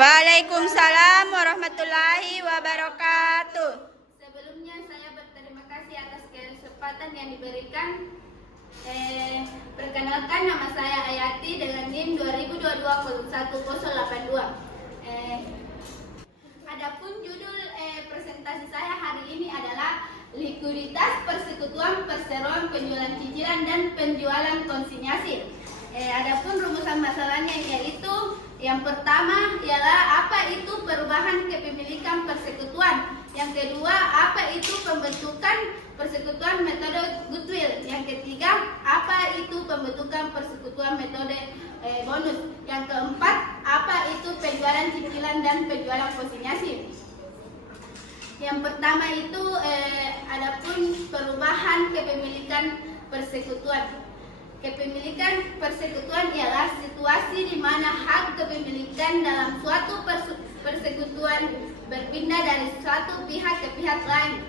Waalaikumsalam warahmatullahi wabarakatuh. Sebelumnya saya berterima kasih atas kesempatan yang diberikan. Perkenalkan, nama saya Ayati dengan NIM 2022011082. Adapun judul presentasi saya hari ini adalah likuiditas persekutuan perseroan penjualan cicilan dan penjualan konsinyasi. Adapun rumusan masalahnya yaitu yang pertama ialah apa itu perubahan kepemilikan persekutuan. Yang kedua, apa itu pembentukan persekutuan metode goodwill. Yang ketiga, apa itu pembentukan persekutuan metode bonus. Yang keempat, apa itu penjualan cicilan dan penjualan konsinyasi. Yang pertama itu adapun perubahan kepemilikan persekutuan. Kepemilikan persekutuan ialah situasi di mana hak kepemilikan dalam suatu persekutuan berpindah dari suatu pihak ke pihak lain.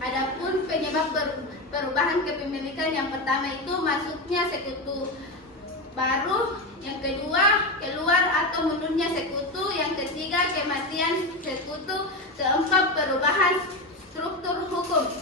Adapun penyebab perubahan kepemilikan, yang pertama itu masuknya sekutu baru, yang kedua keluar atau mundurnya sekutu, yang ketiga kematian sekutu, keempat perubahan struktur hukum.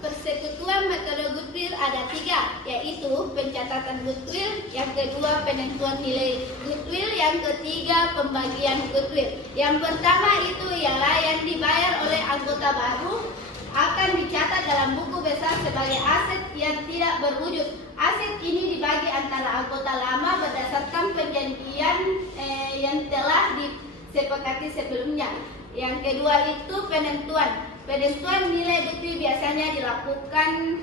Persekutuan metode goodwill ada tiga, yaitu pencatatan goodwill, yang kedua penentuan nilai goodwill, yang ketiga pembagian goodwill. Yang pertama itu ialah yang dibayar oleh anggota baru akan dicatat dalam buku besar sebagai aset yang tidak berwujud. Aset ini dibagi antara anggota lama berdasarkan perjanjian yang telah disepakati sebelumnya. Yang kedua itu penentuan. Penentuan nilai goodwill biasanya dilakukan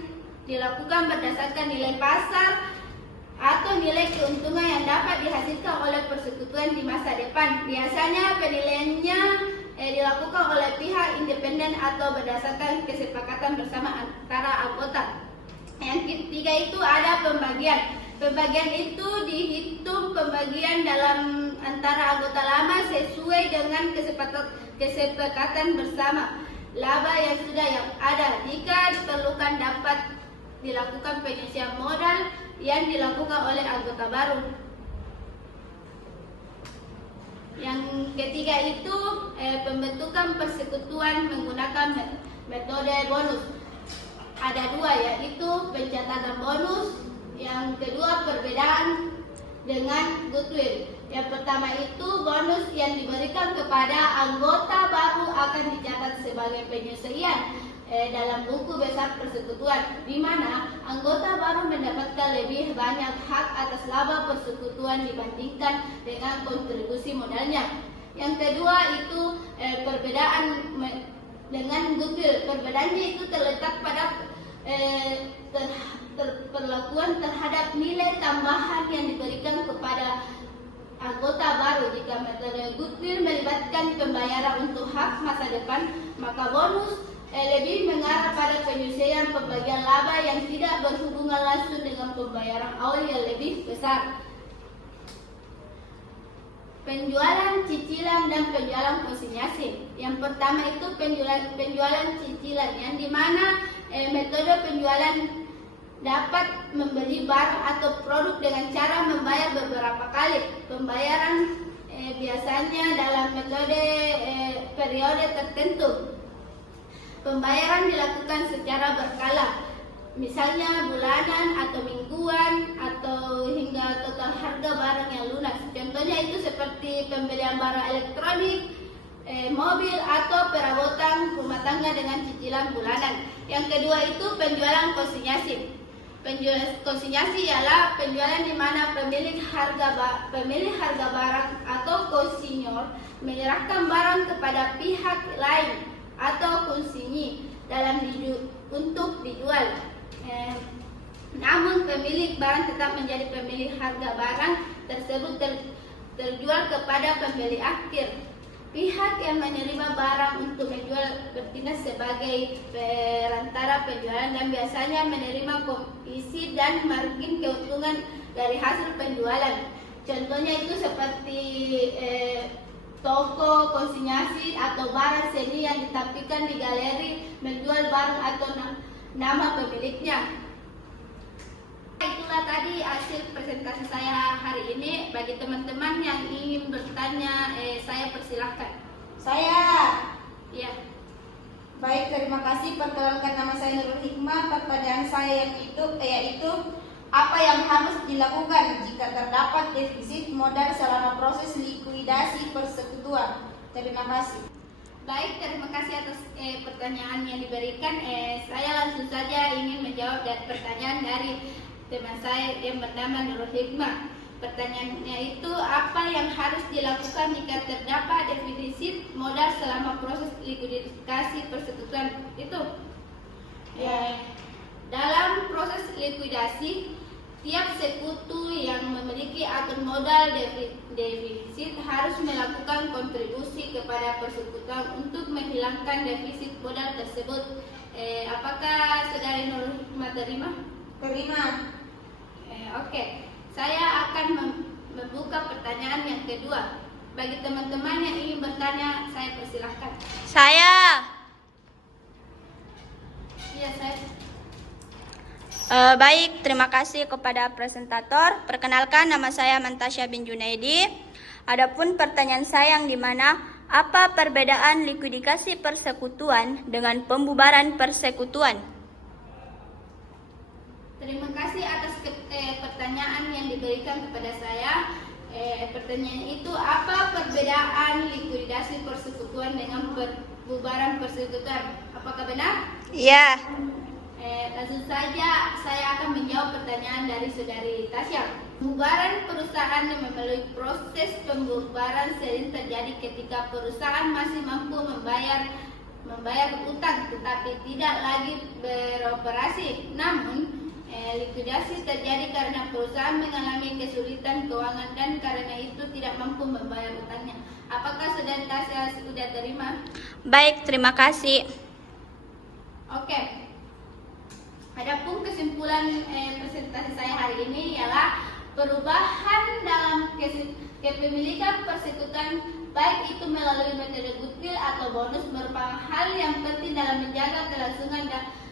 berdasarkan nilai pasar atau nilai keuntungan yang dapat dihasilkan oleh persekutuan di masa depan. Biasanya penilaiannya dilakukan oleh pihak independen atau berdasarkan kesepakatan bersama antara anggota. Yang ketiga itu ada pembagian. Pembagian itu dihitung pembagian dalam antara anggota lama sesuai dengan kesepakatan bersama. Laba yang ada, jika diperlukan dapat dilakukan penyisian modal yang dilakukan oleh anggota baru. Yang ketiga itu pembentukan persekutuan menggunakan metode bonus. Ada dua, yaitu pencatatan bonus, yang kedua perbedaan dengan goodwill. Yang pertama itu bonus yang diberikan kepada anggota baru akan dicatat sebagai penyelesaian dalam buku besar persekutuan, di mana anggota baru mendapatkan lebih banyak hak atas laba persekutuan dibandingkan dengan kontribusi modalnya. Yang kedua itu perbedaan dengan goodwill. Perbedaannya itu terletak pada perlakuan terhadap nilai tambahan yang diberikan kepada anggota baru. Jika metode goodwill melibatkan pembayaran untuk hak masa depan, maka bonus lebih mengarah pada penyelesaian pembagian laba yang tidak berhubungan langsung dengan pembayaran awal yang lebih besar. Penjualan cicilan dan penjualan konsinyasi. Yang pertama itu penjualan cicilan, yang dimana metode penjualan dapat membeli barang atau produk dengan cara membayar beberapa kali. Pembayaran biasanya dalam metode periode tertentu. Pembayaran dilakukan secara berkala, misalnya bulanan atau mingguan atau hingga total harga barang yang lunas. Contohnya itu seperti pembelian barang elektronik, mobil atau perabotan rumah tangga dengan cicilan bulanan. Yang kedua itu penjualan konsinyasi. Penjualan konsinyasi ialah penjualan di mana pemilik harga barang atau konsinyor menyerahkan barang kepada pihak lain atau konsinyi untuk dijual. Namun pemilik barang tetap menjadi pemilik harga barang tersebut terjual kepada pembeli akhir. Pihak yang menerima barang untuk menjual bertindak sebagai perantara penjualan dan biasanya menerima komisi dan margin keuntungan dari hasil penjualan. Contohnya itu seperti toko konsinyasi atau barang seni yang ditampilkan di galeri menjual barang atau nama pemiliknya. Itu itulah tadi hasil presentasi saya hari ini. Bagi teman-teman yang ingin bertanya, saya persilahkan. Saya. Ya. Baik, terima kasih. Perkenalkan, nama saya Nurul Hikmah. Pertanyaan saya yaitu apa yang harus dilakukan jika terdapat defisit modal selama proses likuidasi persekutuan? Terima kasih. Baik, terima kasih atas pertanyaan yang diberikan. Saya langsung saja ingin menjawab pertanyaan dari teman saya yang bernama Nurul Hikmah. Pertanyaannya itu, apa yang harus dilakukan jika terdapat defisit modal selama proses likuidasi persekutuan itu? Dalam proses likuidasi, tiap sekutu yang memiliki akun modal defisit harus melakukan kontribusi kepada persekutuan untuk menghilangkan defisit modal tersebut. Apakah Saudari Nurul Hikmah terima? Terima. Oke. Saya akan membuka pertanyaan yang kedua. Bagi teman-teman yang ingin bertanya, saya persilahkan. Saya. Iya, saya. Baik, terima kasih kepada presentator. Perkenalkan, nama saya Mantasya bin Junaidi. Adapun pertanyaan saya yang dimana, apa perbedaan likuidasi persekutuan dengan pembubaran persekutuan? Terima kasih atas pertanyaan yang diberikan kepada saya. Pertanyaan itu, apa perbedaan likuidasi persekutuan dengan pembubaran persekutuan? Apakah benar? Ya. Langsung saja saya akan menjawab pertanyaan dari Saudari Tasya. Pembubaran perusahaan melalui proses pembubaran sering terjadi ketika perusahaan masih mampu membayar utang tetapi tidak lagi beroperasi. Namun likuidasi terjadi karena perusahaan mengalami kesulitan keuangan dan karena itu tidak mampu membayar utangnya. Apakah Saudari Tasya sudah terima? Baik, terima kasih. Oke. Adapun kesimpulan presentasi saya hari ini ialah perubahan dalam kepemilikan persekutuan, baik itu melalui metode goodwill atau bonus, merupakan hal yang penting dalam menjaga kelangsungan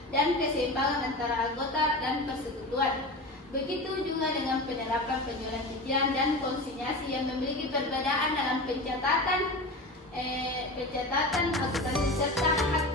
dan keseimbangan antara anggota dan persekutuan. Begitu juga dengan penerapan penjualan cicilan dan konsinyasi yang memiliki perbedaan dalam pencatatan akuntansi serta hak